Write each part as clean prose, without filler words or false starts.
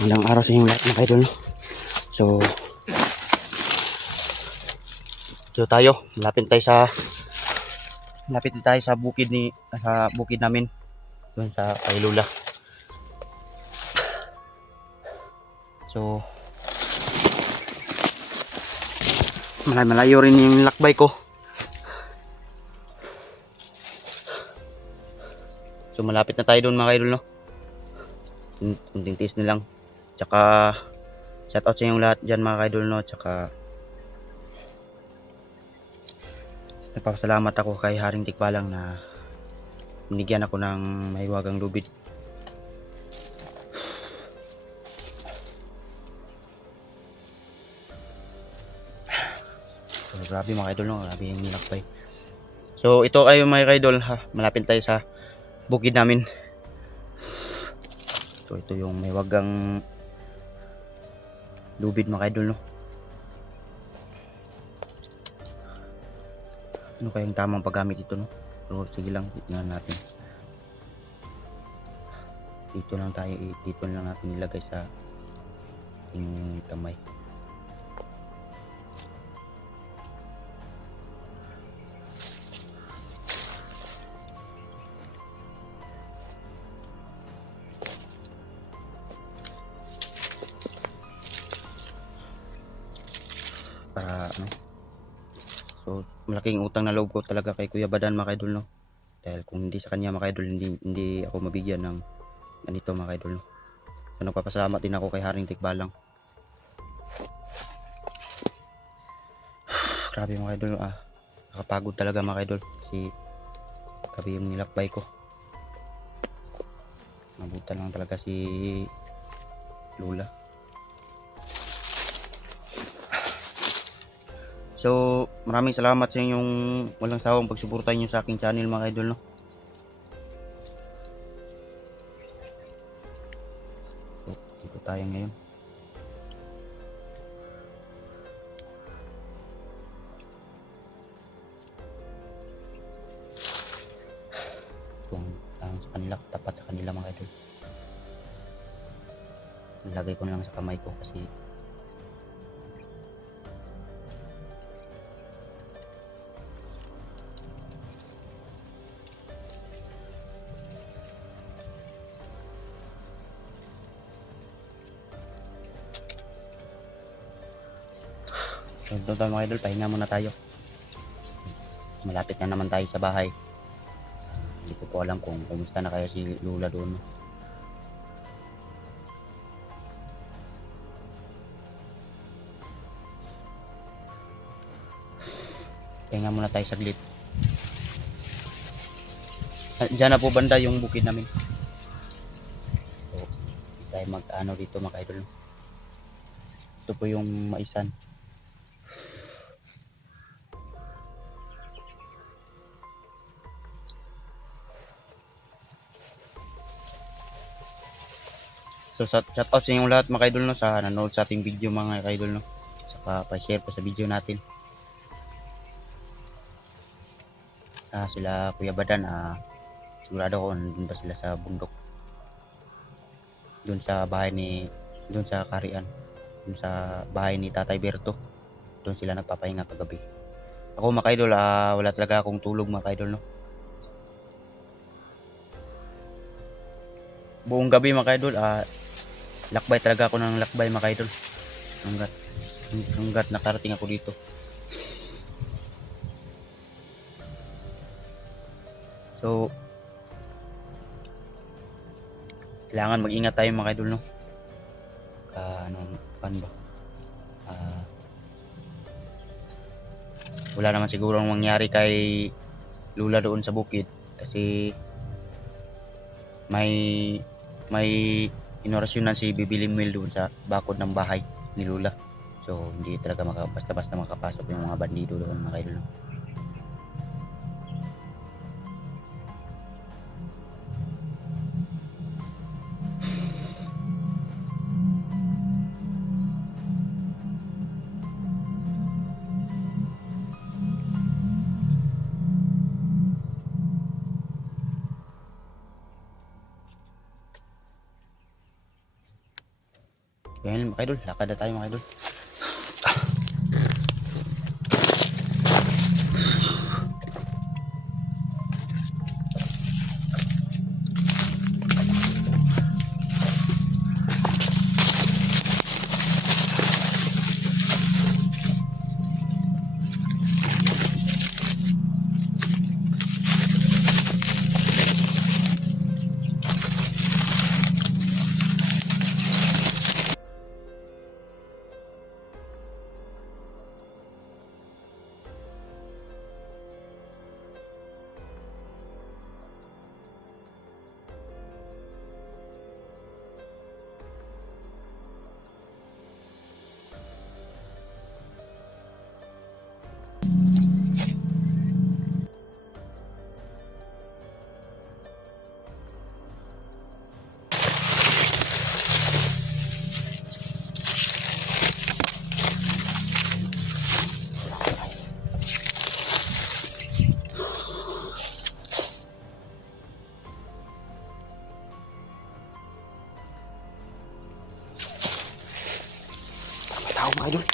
Magandang araw sa inyong lahat mga idol, no? So, dito tayo. Malapit tayo sa bukid namin doon sa kay Lula. So, malayo rin yung lakbay ko. So, malapit na tayo doon mga idol, no? Kunting tiis na lang. Tsaka, shoutout sa inyong lahat dyan mga idol, no? Tsaka, nagpapasalamat ako kay Haring Tikbalang na binigyan ako ng mahiwagang lubid. So, grabe mga idol, no? Grabe yung nilakbay. So, ito kayo mga idol, ha? Malapit tayo sa bukid namin. So, ito yung mahiwagang lubid mga idol, no? Ano kayang tamang paggamit dito, no? Pero sige lang, tignan natin. Dito lang natin ilagay sa ating kamay. Para ano? So, malaking utang na loob ko talaga kay Kuya Badan mga idol, no? Dahil kung hindi sa kanya mga idol, hindi ako mabigyan ng ganito mga idol, no? So, nagpapasalamat din ako kay Haring Tikbalang. Grabe mga idol, nakapagod talaga mga idol kasi gabi yung nilakbay ko. Nabutan lang talaga si Lula. So, maraming salamat sa inyong walang sawang pagsuporta niyo sa aking channel mga idol, no? So, dito tayo ngayon. Kung sa kanila, tapat sa kanila mga idol. Nilagay ko na lang sa kamay ko kasi so, ito tayo mga idol, pahinga muna tayo. Malapit na naman tayo sa bahay. Hindi ko po alam kung kumusta na kaya si Lula doon. Pahinga muna tayo saglit. Diyan na po banda yung bukid namin. So, tayo mag-ano dito mga idol. Ito po yung maisan. So, shoutout sa inyong lahat mga idol, no, sa nanonood sa ating video mga idol, no. Saka pa-share po sa video natin. Sila Kuya Badan, sigurado ko nandun pa sila sa bundok. Doon sa Karian. Doon sa bahay ni Tatay Berto. Doon sila nagpapahinga kagabi. Ako mga idol, wala talaga akong tulog mga idol, no. Buong gabi mga idol, lakbay talaga ako ng lakbay mga idol. Hanggat nakarating ako dito. So, kailangan mag-ingat tayo mga idol, no. Wala naman siguro mangyari kay Lula doon sa bukid kasi may inorasyonan si Bibiling Mil doon sa bakod ng bahay ni Lula. So, hindi talaga basta-basta makapasok yung mga bandido doon mga idol, no. Kaya mga idol, lakad na tayo mga idol. May tao mga idol.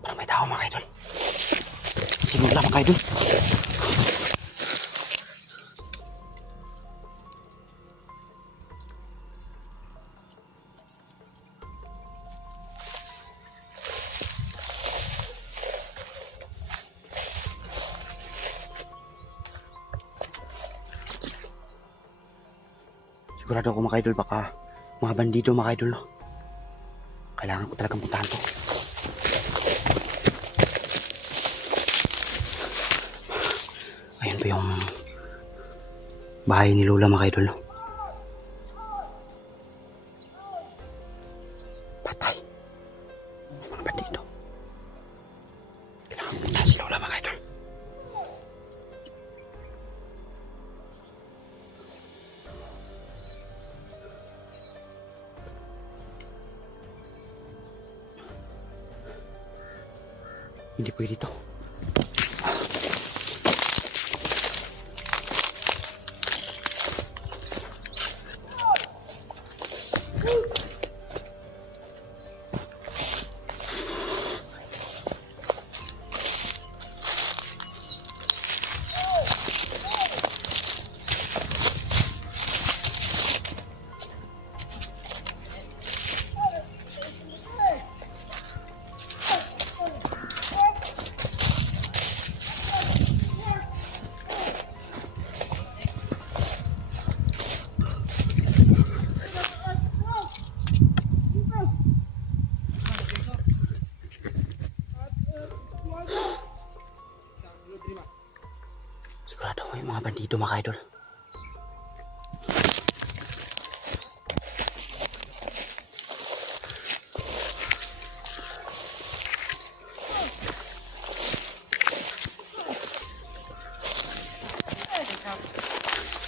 Parang may tao mga idol. Simula mga idol. Sigurado ako mga idol, baka mga bandido mga idol, no? Kailangan ko talagang puntahan to. Ayan po yung bahay ni Lola mga idol, no? Patay. Mga bandido. Kailangan ko puntahan si Lola mga idol. Hindi pwede to. Sigurado may mga bandido mga idol.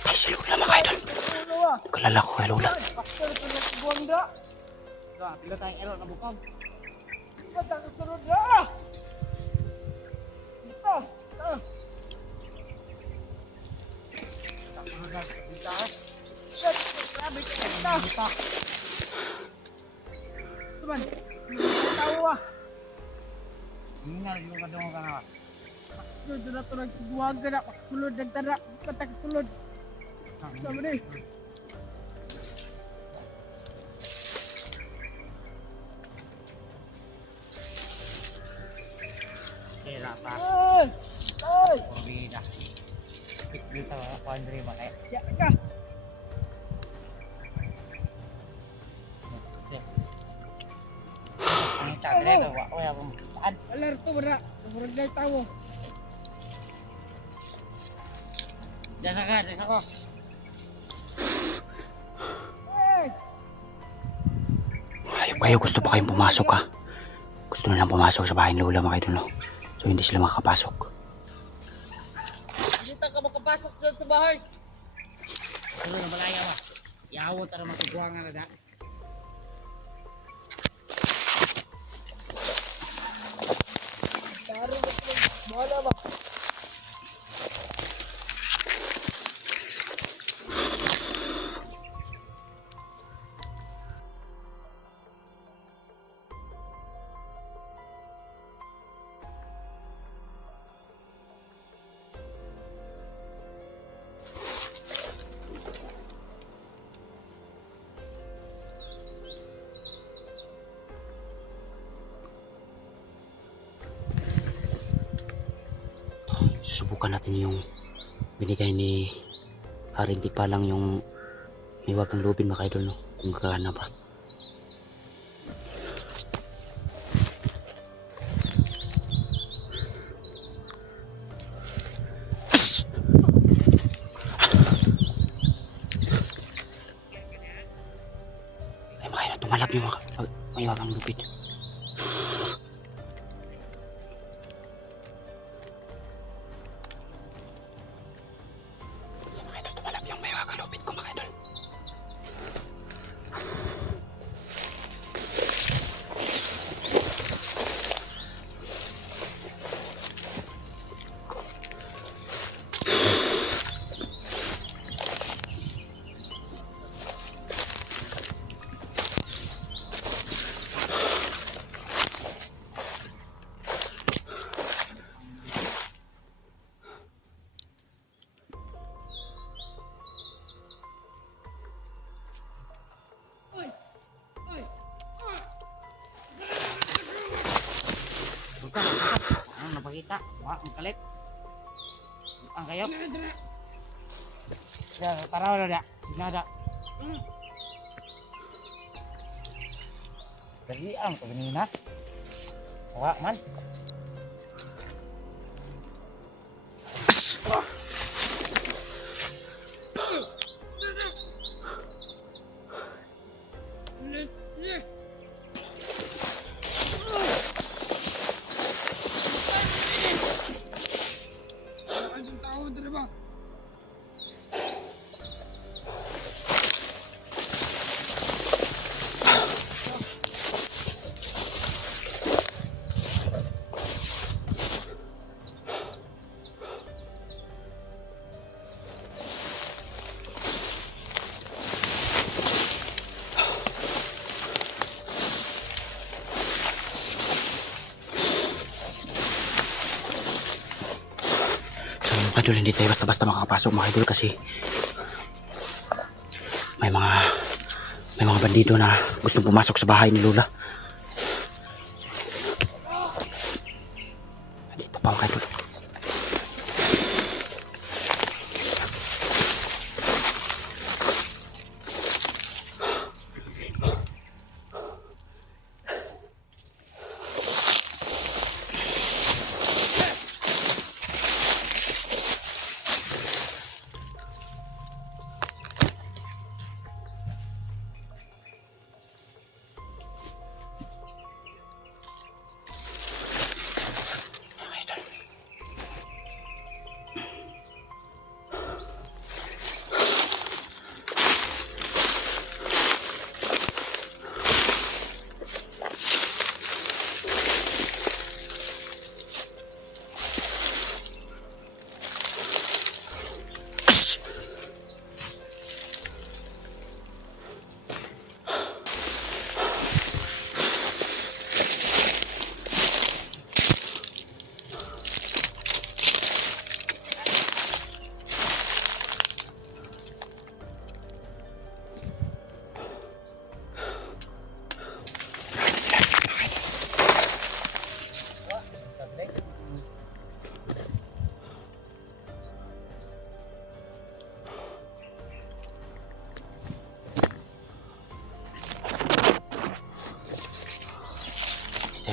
Tay si Lola mga idol. Kalala ko kay Lola. Pila tayong ero na bukog. Teman, tahu ah. Minal yung kadungo ka na. Sulod na to nagbuwag ka na. Sulod ng tara. Patak sulod. Sama ni. Kira pa. Oy! Pabida. Dito ako Andre ba kay? Ya ka. Ang tagre daw wa oy akong saan. Alerto bra. Murag day tawo. Diyan ako. Ayop kayo, gusto pa kayong pumasok ha? Gusto nilang pumasok sa bahay ni Lola mga idol, no? So hindi sila makakapasok. Dito ka makapasok dyan sa bahay. Ano na malaya ba? Yawo tara masuguangan na da. Wala ba? Subukan natin yung binigay ni Haring Tikbalang, yung may wagang lubin mga idol, no? Kung gagana ba. Ay mga idol, tumalab yung may wagang lubin. Ano napakita? Wah, ang kalit. Ang kayop. Ya, taraw na da. Nada. Dali ang kanina. Wah, man. Mga idol, hindi tayo basta-basta makakapasok mga idol, kasi may mga bandido na gustong pumasok sa bahay ni Lola. Dito pa mga idol.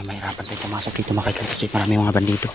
Mahirapan tayo pumasok dito mga idol kasi marami mga bandido.